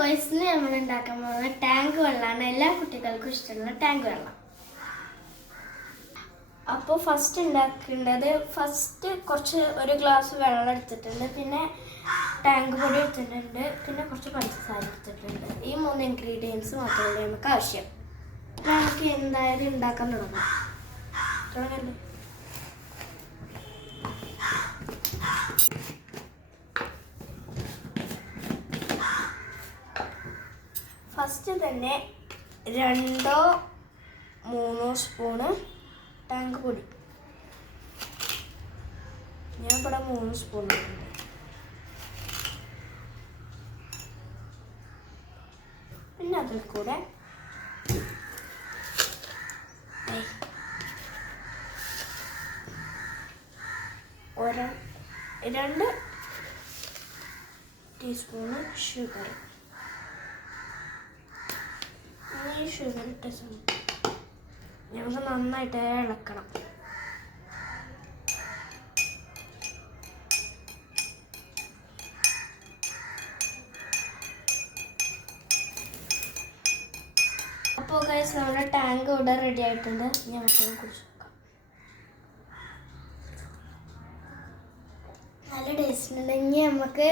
ബോയ്സിന് നമ്മൾ ഉണ്ടാക്കാൻ പോകുന്ന ടാങ്ക് വെള്ളമാണ്. എല്ലാ കുട്ടികൾക്കും ഇഷ്ടമുള്ള ടാങ്ക് വെള്ളം. അപ്പോൾ ഫസ്റ്റ് ഉണ്ടാക്കേണ്ടത് കുറച്ച് ഒരു ഗ്ലാസ് വെള്ളം എടുത്തിട്ടുണ്ട്, പിന്നെ ടാങ്ക് പൊടി എടുത്തിട്ടുണ്ട്, പിന്നെ കുറച്ച് പഞ്ചസാര എടുത്തിട്ടുണ്ട്. ഈ 3 ഇൻഗ്രീഡിയൻസ് മാത്രമേ നമുക്ക് ആവശ്യം. നമുക്ക് എന്തായാലും ഉണ്ടാക്കാൻ തുടങ്ങാം. ഫസ്റ്റ് തന്നെ 2-3 സ്പൂണ് ടാങ്ക് പൊടി. ഞാൻ ഇവിടെ 3 സ്പൂൺ ഇട്ടുണ്ട്. പിന്നെ അതിൽ കൂടെ 2 ടീസ്പൂണ് ഷുഗർ. ഈ ഷുഗർ ഇട്ട സമയത്ത് നമുക്ക് നന്നായിട്ട് ഇളക്കണം. അപ്പോൾ ഗൈസ്, നമ്മുടെ ടാങ്ക് ഇവിടെ റെഡി ആയിട്ടുണ്ട്. നമുക്ക് കുടിച്ചു നോക്കാം. നല്ല ടേസ്റ്റ് ഉണ്ട്. ഇനി നമുക്ക്